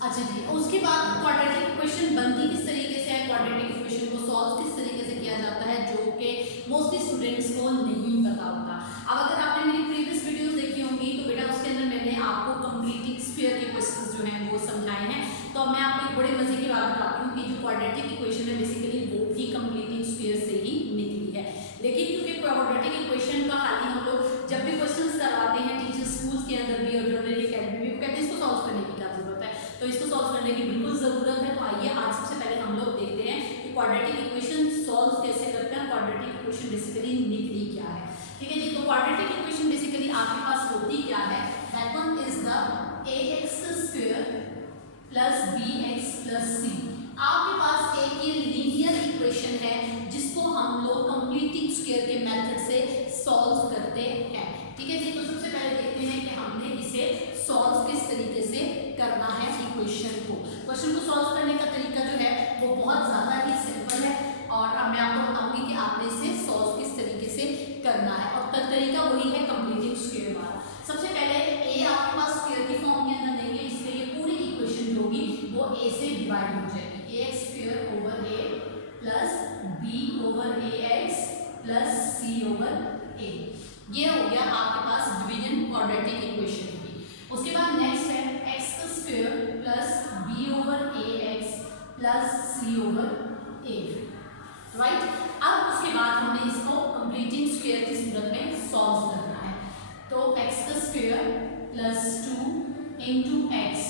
अच्छा जी, उसके बाद क्वाड्रेटिक इक्वेशन बनती किस तरीके से है, क्वाड्रेटिक इक्वेशन को सॉल्व किस तरीके से किया जाता है, जो कि मोस्टली स्टूडेंट्स को नहीं पता होता। अब अगर आपने मेरी प्रीवियस वीडियोस देखी होंगी तो बेटा उसके अंदर मैंने आपको कंप्लीटिंग स्फीयर के क्वेश्चंस जो हैं वो समझाए हैं। तो मैं आपको एक बड़े मजे की बात बताती हूँ कि जो क्वाड्रेटिक इक्वेशन है बेसिकली वो भी कंप्लीटिंग स्फीयर से ही निकली है। देखिए क्योंकि क्वाड्रेटिक इक्वेशन का खाली हम लोग जब भी क्वेश्चंस करवाते हैं टीचर्स स्कूल्स के अंदर भी और जनरल एकेडमी में कहते हैं इसको सॉल्व करने की क्या जरूरत है, तो इसको सॉल्व करने की बिल्कुल जरूरत है। तो आइए आज सबसे पहले हम लोग देखते हैं कि क्वाड्रेटिक इक्वेशन सॉल्व कैसे करते हैं, क्वाड्रेटिक इक्वेशन बेसिकली निकली क्या है। ठीक है जी, तो क्वाड्रेटिक इक्वेशन बेसिकली आपके पास होती क्या है, that one is the ax square plus bx plus c। आपके पास एक ये लीनियर इक्वेशन है जिसको हम लोग कंप्लीटिंग स्क्वायर के मेथड से सॉल्व करते हैं। ठीक है जी, तो सबसे पहले देखते हैं कि हमने इसे सॉल्व किस तरीके से करना है इक्वेशन को। क्वेश्चन को सॉल्व करने का तरीका जो है वो बहुत ज़्यादा ही सिंपल है और अब मैं आपको बताऊंगी कि आपने इसे सॉल्व किस तरीके से करना है और तरीका वही है कंप्लीटिंग स्क्वायर वाला। सबसे पहले ए आपके पास स्क्वायर की फॉर्म के अंदर देंगे, इसलिए ये पूरी इक्वेशन जो होगी वो ए से डिवाइड हो जाएगी। ए x square over A plus B over A X plus C over ए, ये हो गया आपके पास डिवीजन क्वाड्रेटिक इक्वेशन की। उसके बाद नेक्स्ट है X square plus B over A X plus C over A, right. अब उसके बाद हमने इसको कंप्लीटिंग स्क्वायर की सूरत में सॉल्व करना है। तो x square plus 2 into x.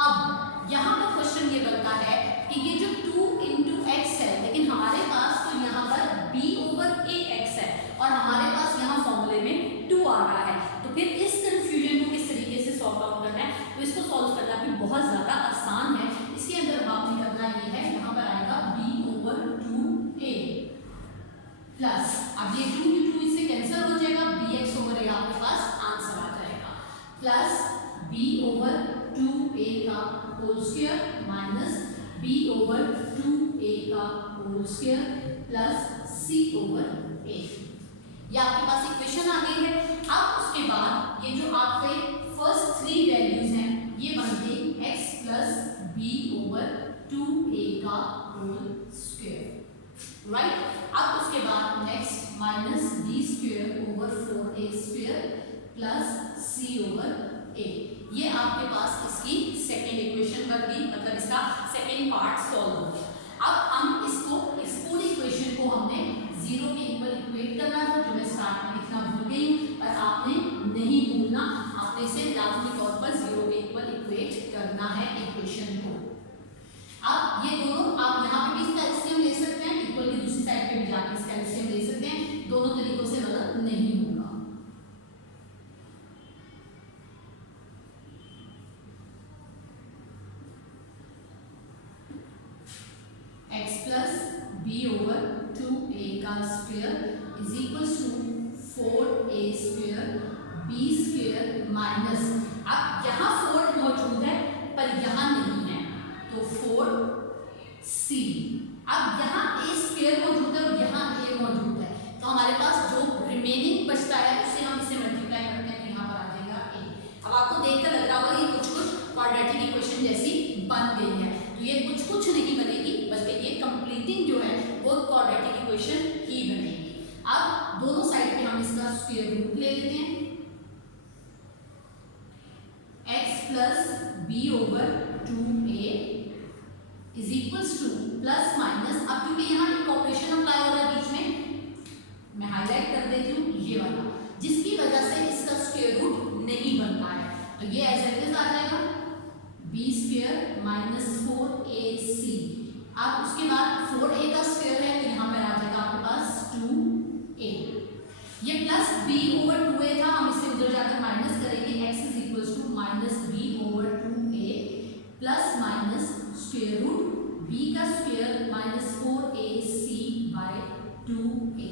अब यहाँ पर क्वेश्चन ये बनता है कि ये जो 2 इंटू एक्स है, लेकिन हमारे पास तो यहाँ पर b ओवर ए एक्स है और हमारे पास यहाँ फॉर्मूले में 2 आ रहा है, तो फिर इस कंफ्यूजन को किस तरीके से सॉल्व आउट करना है, तो इसको सॉल्व करना भी बहुत ज़्यादा आसान है। इसके अंदर आपने करना ये है, यहाँ पर आएगा b ओवर 2a प्लस, अब ये 2 इससे कैंसिल हो जाएगा, bx ओवर a आपके पास आंसर आ जाएगा, प्लस b ओवर 2a का whole square minus b over 2a का whole square plus c over a। ये आपके पास इक्वेशन आ गई है। अब उसके बाद ये जो आपके फर्स्ट 3 वैल्यूज हैं ये बन गई x plus b over 2a का होल स्क्वायर, राइट। अब उसके बाद next minus b square over 4a square plus c over a, ये आपके पास इसकी सेकेंड इक्वेशन बन गई, मतलब इसका सेकेंड पार्ट सॉल्व हो गया। अब हम इसको इस पूरी इक्वेशन को हमने 0 के इक्वल इक्वेट करना था, जो मैं स्टार्ट में लिखना भूल गई हूँ, पर आपने नहीं भूलना, आपने इसे लाजमी तौर पर 0 के इक्वल इक्वेट करना है इक्वेशन को। अब ये दोनों आप यहाँ पे भी इसका एलसीएम ले सकते हैं, इक्वल की दूसरी साइड पे भी जाके इसका एलसीएम ले सकते हैं, दोनों तरीकों से गलत नहीं होगा। x plus b over 2a का square is equals to 4a square b square minus, अब यहाँ 4 मौजूद है पर यहाँ नहीं है तो 4c। अब यहाँ a स्क्वायर मौजूद है और यहाँ a मौजूद है, तो हमारे पास जो रिमेनिंग बचता है उसे हम इसे मल्टीप्लाई करते हैं, यहाँ पर आ जाएगा a। अब आपको देखकर लग रहा होगा ये कुछ क्वाड्रेटिक इक्वेशन जैसी बन गई है, तो ये कुछ नहीं बनेगी, बल्कि ये कंप्लीटिंग जो है वो क्वाड्रेटिक इक्वेशन ही बनेगी। अब दोनों साइड पे हम इसका स्क्वायर रूट ले लेते हैं, x plus b over 2a is equals two plus minus, अब क्योंकि यहाँ एक ऑपरेशन अप्लाई हो रहा है बीच में, मैं हाईलाइट कर देती हूँ ये वाला, जिसकी वजह से इसका स्क्वायर रूट नहीं बनता है, तो ये ऐसे आ जाएगा b स्क्वायर माइनस 4ac। अब उसके बाद 4a का स्क्वायर है तो यहाँ पर आ जाएगा आपके पास 2a, ये प्लस b ओवर 2a था, हम इसे उधर जाकर माइनस करेंगे, x is equals to minus b over 2a plus minus square root b का square minus 4ac by 2a।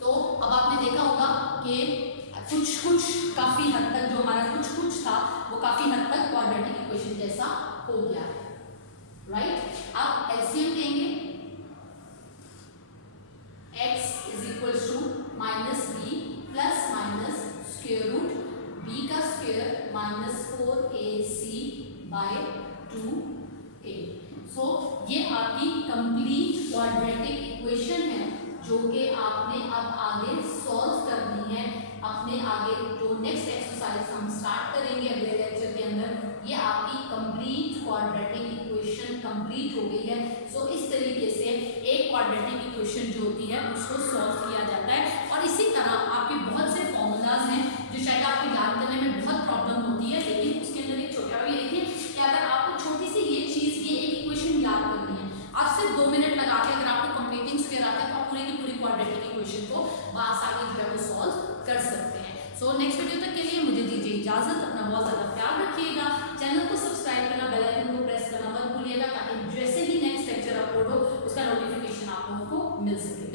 तो अब आपने देखा होगा कि कुछ काफी हद तक जो हमारा कुछ था वो काफी हद तक क्वाड्रेटिक इक्वेशन जैसा हो गया है, राइट। अब एलसीएम लेंगे, x is equals to minus b plus minus square root b का square minus 4ac by 2a। So ये आपकी कंप्लीट क्वाड्रेटिक इक्वेशन है जो कि आपने अब आगे सॉल्व करनी है। अपने आगे जो नेक्स्ट एक्सरसाइज हम स्टार्ट करेंगे अगले लेक्चर के अंदर, ये आपकी कंप्लीट क्वाड्रेटिक इक्वेशन कंप्लीट हो गई है। सो इस तरीके से एक क्वाड्रेटिक इक्वेशन जो होती है उसको सॉल्व किया जाता है। और इसी तरह आपके बहुत से फॉर्मूलाज हैं जो शायद आपको याद करने में बहुत प्रॉब्लम होती है, लेकिन उसके अंदर एक छोटा भी देखिए कि अगर आपको छोटी सी ये चीज़, ये एक इक्वेशन याद करनी है, आप सिर्फ 2 मिनट लगा के अगर आपको कंप्लीटिंग स्क्वायर आता है तो आप पूरी की पूरी क्वाड्रेटिक इक्वेशन को आसानी जो है वो सॉल्व कर सकते हैं। सो नेक्स्ट वीडियो तक के लिए मुझे दीजिए इजाजत। अपना बहुत ज़्यादा ख्याल रखिएगा। चैनल को सब्सक्राइब करना, बेल आइकन को प्रेस करना मत भूलिएगा ताकि जैसे ही नेक्स्ट लेक्चर अपलोड हो उसका नोटिफिकेशन आप लोगों को मिल सके।